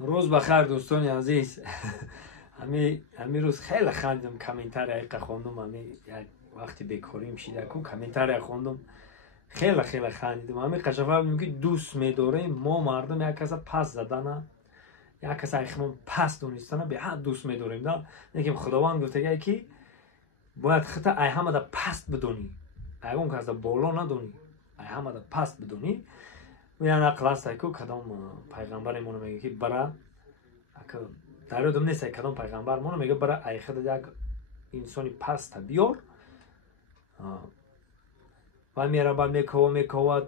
روز بخیر دوستان عزیز. همین روز خیلی خندیدم، کامنتار یک خوندم. همین یک وقتی بیکاریم شده کو کامنتار خوندم، خیلی خندیدم. همین قشنگ میگه دوست می‌داریم ما مردم یک کس پس زدن، یک کس ایخمون پس دونستن به حد دوست می‌داریم. نه اینکه خداوند گفته که باید خطا ای همه دا پست بدونی، ای اون کس دا بالا ندونی، ای همه دا پست بدونی. و یعنی اقل است که کدام پیغمبرمون میگه که برای در یادم نیست کدام پیغمبرمون میگه برای ای خود یک انسانی پست بیار و میره بعد میکوه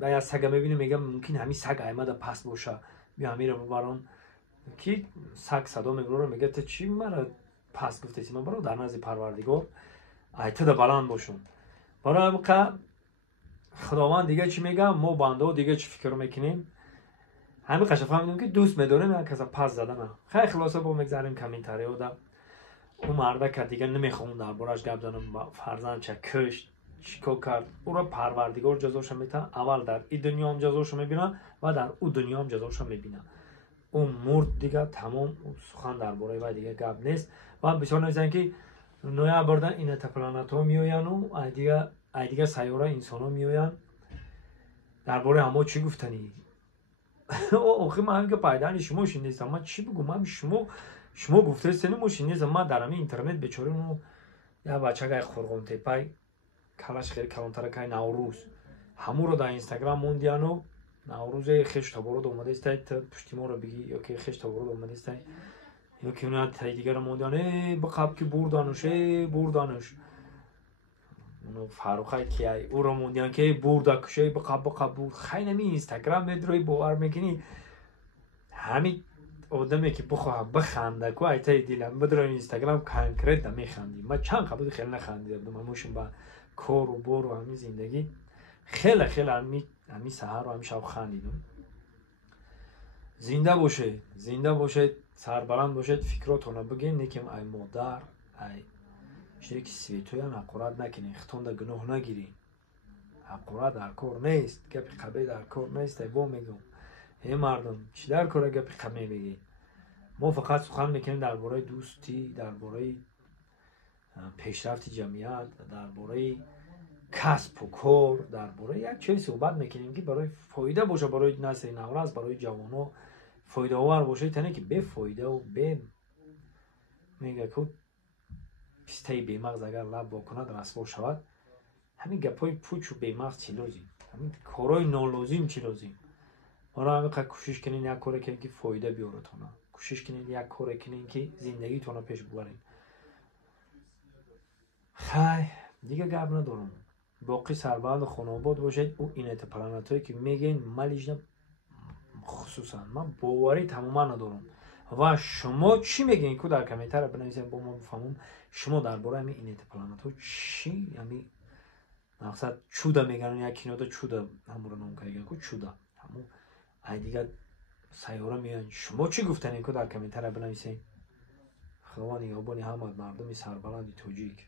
و یا سگ میبینه میگه ممکن همین سگ ایمده پست باشه، بیا میره ببرون که سگ صدا میگره میگه تو چی مرا پست گفتی؟ من برای در نزد پروردگار ایت ده بلند باشون. برای همین خداوند دیگه چی میگه، ما بنده ها دیگه چی فکر میکنیم. همین قشنگ فهمیدیم که دوست میداریم یک کس پس زدن. خیلی خلاصه با میگذاریم کامنتاری ها دا اون مرده که دیگه نمیخوام در بارش گپ زنم، فرزند چه کشت چیکار کرد، او را پروردگار جزاش میده. اول در این دنیا هم جزاش میبینه و در اون دنیا هم جزاش میبینه. اون مرد دیگه تمام، سخن در باره و دیگه گپ نیست. و بسیار نمیزن که نویا بردن این پلنت ها میوین و دیگه سیاره انسان ها میوین در باره همه چی گفتنی. آخه من که پیدا شما شنیدم، من چی بگم؟ من شما گفته سنی ما شنیدم. من در همین اینترنت بیچاره اونو یا بچه گای خورگون تپای کلاش خیلی کلانتر که نوروز همو رو در اینستاگرام موندیانو نوروز خش تبارد اومده است پشتی ما رو بگی، یا که خش تبارد اومده است یا که اون تای دیگر موندیانه بقاب که بردانش اونو فاروقای که او رو موندیان که بردکشه بقاب بود. خیلی نمی اینستاگرام میدروی باور میکنی همین آدمی که بخواه بخنده که ایتای دیلم بدروی اینستاگرام کانکریت میخندی. من چند قبل خیلی نخندیدم، هموشون با کار و بور و همین زندگی خیلی همین سحر و همین شب خندیدم. زنده باشه، سربلند باشید، فکراتونو بگین. نیکم ای مادر ای شریک سویتویان حقورت نکنین، ختون در گناه نگیرین. حقورت در کار نیست، گپ قبه در کار نیست. ای با میگم ای مردم چی در کاره گپ قبه میگی؟ ما فقط سخن میکنیم درباره دوستی، درباره پیشرفت جمعیت، درباره کسب و کار، درباره یک چیزی صحبت میکنیم که برای فایده باشه، برای نسل نورس، برای جوانو فایده آور باشه. تنه که به فایده و به میگه که پسته بیمغز اگر لب بکند رسوا شود. همین گپای پوچ و بیمغز چی لازم؟ همین کارهای نالازم چی لازم؟ ما همین کوشش کنین یک کاری کنین که فایده بیاره تونه، کوشش کنین یک کاری کنین که زندگی تونه پیش ببرین. خیلی دیگه گپ ندارم. باقی سربلند خانواد باشید. او این پلنت هایی که میگین ملیجنم خصوصا من باوری تماما ندارم. و شما چی میگین که در کامنتار بنویسین با ما بفهمم شما درباره همین این پلنت ها چی، همین مقصد چودا میگن یا کینودا چودا همون رو نام کردن که چودا همون ای دیگه سیاره میان. شما چی گفتن که در کامنتار بنویسین. خوانی آبانی همه مردم سربلند توجیک